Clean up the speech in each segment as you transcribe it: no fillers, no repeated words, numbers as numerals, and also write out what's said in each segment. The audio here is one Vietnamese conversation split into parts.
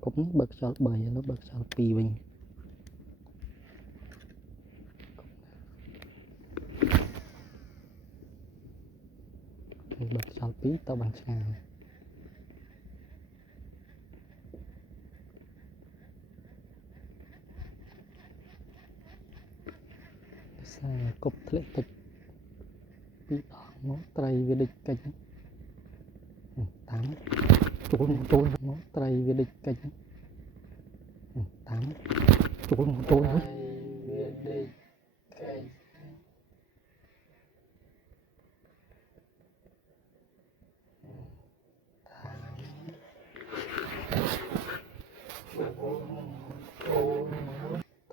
cũng bật cho bời nó bật cho pì bình bật cho pí tao bằng xà xa cục lệ tịch pí đỏ nó tray về địch cạnh 8 trốn nó tray về địch cạnh 8 trốn về địch cạnh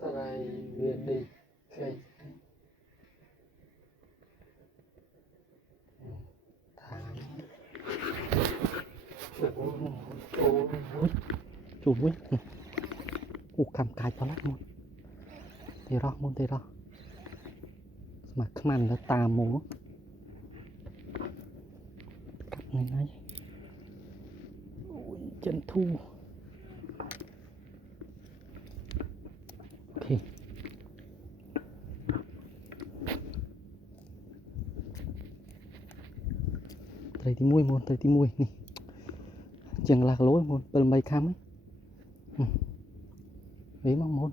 tray về địch cạnh chú vui cầm cài cho lát môn thì đó mà khăn nó tà mù cặp này này chân thu ok thầy thì mui nè chẳng lạc lối môn bên bay khám ấy ấy mong môn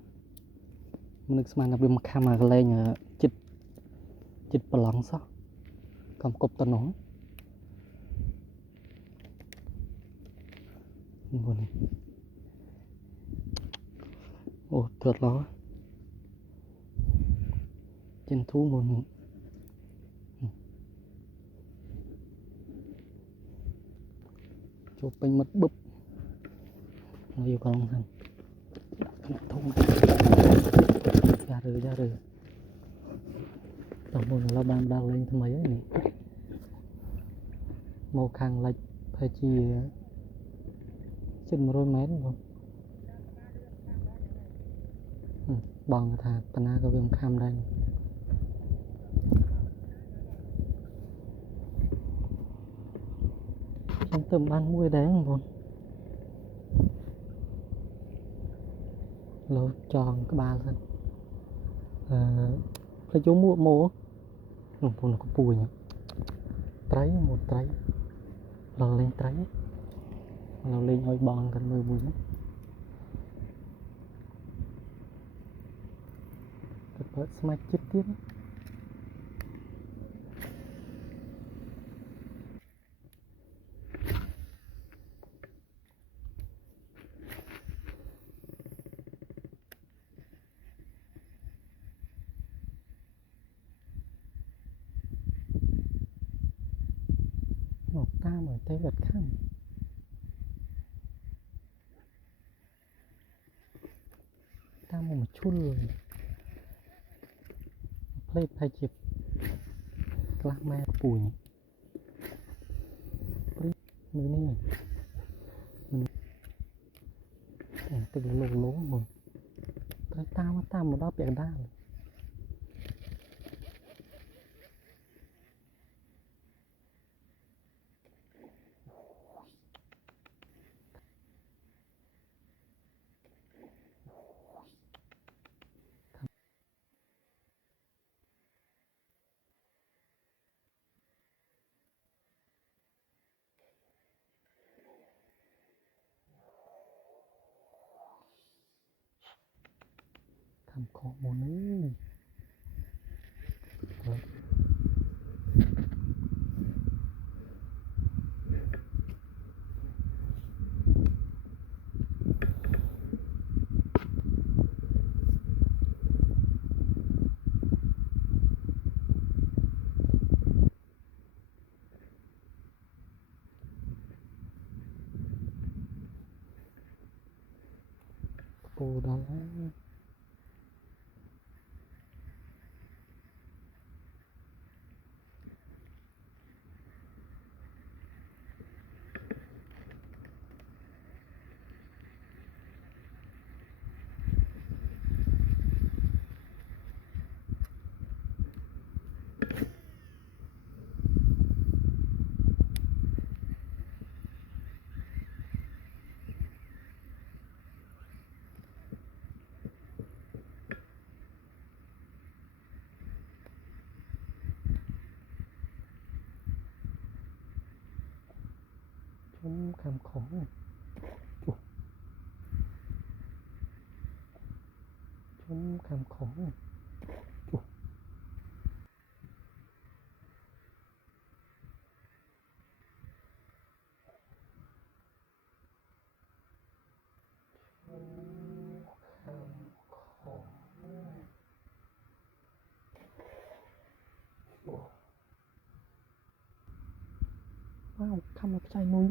mình được mà bị khám mà lên chích bờ lăng sao cầm cục tao nói môn này ô thật đó chân thu môn chụp bên mất búp nó yêu con thằng thông ra rồi tao muốn là ban đang lên thứ mấy ấy này màu khang lệch phải chỉ chừng 100 mét thôi bằng thà pana có viêm kham đây trong tầm ban muối đấy không lột tròn cái ba lên cái chỗ mua nó có bùi nhỉ một trái lần lên trái nó lên hơi bòn gần 10 bùi cái smart chip tiếp một ta mở tay vật khăn ta một chút rồi lên thay chip lạc mẹ bùi mới này từ lố rồi cái ta một đó bẹn đa thằng khó một nữa cô đó มคำของจุชมคำของจุว้าวคำมาใช้นุ้ย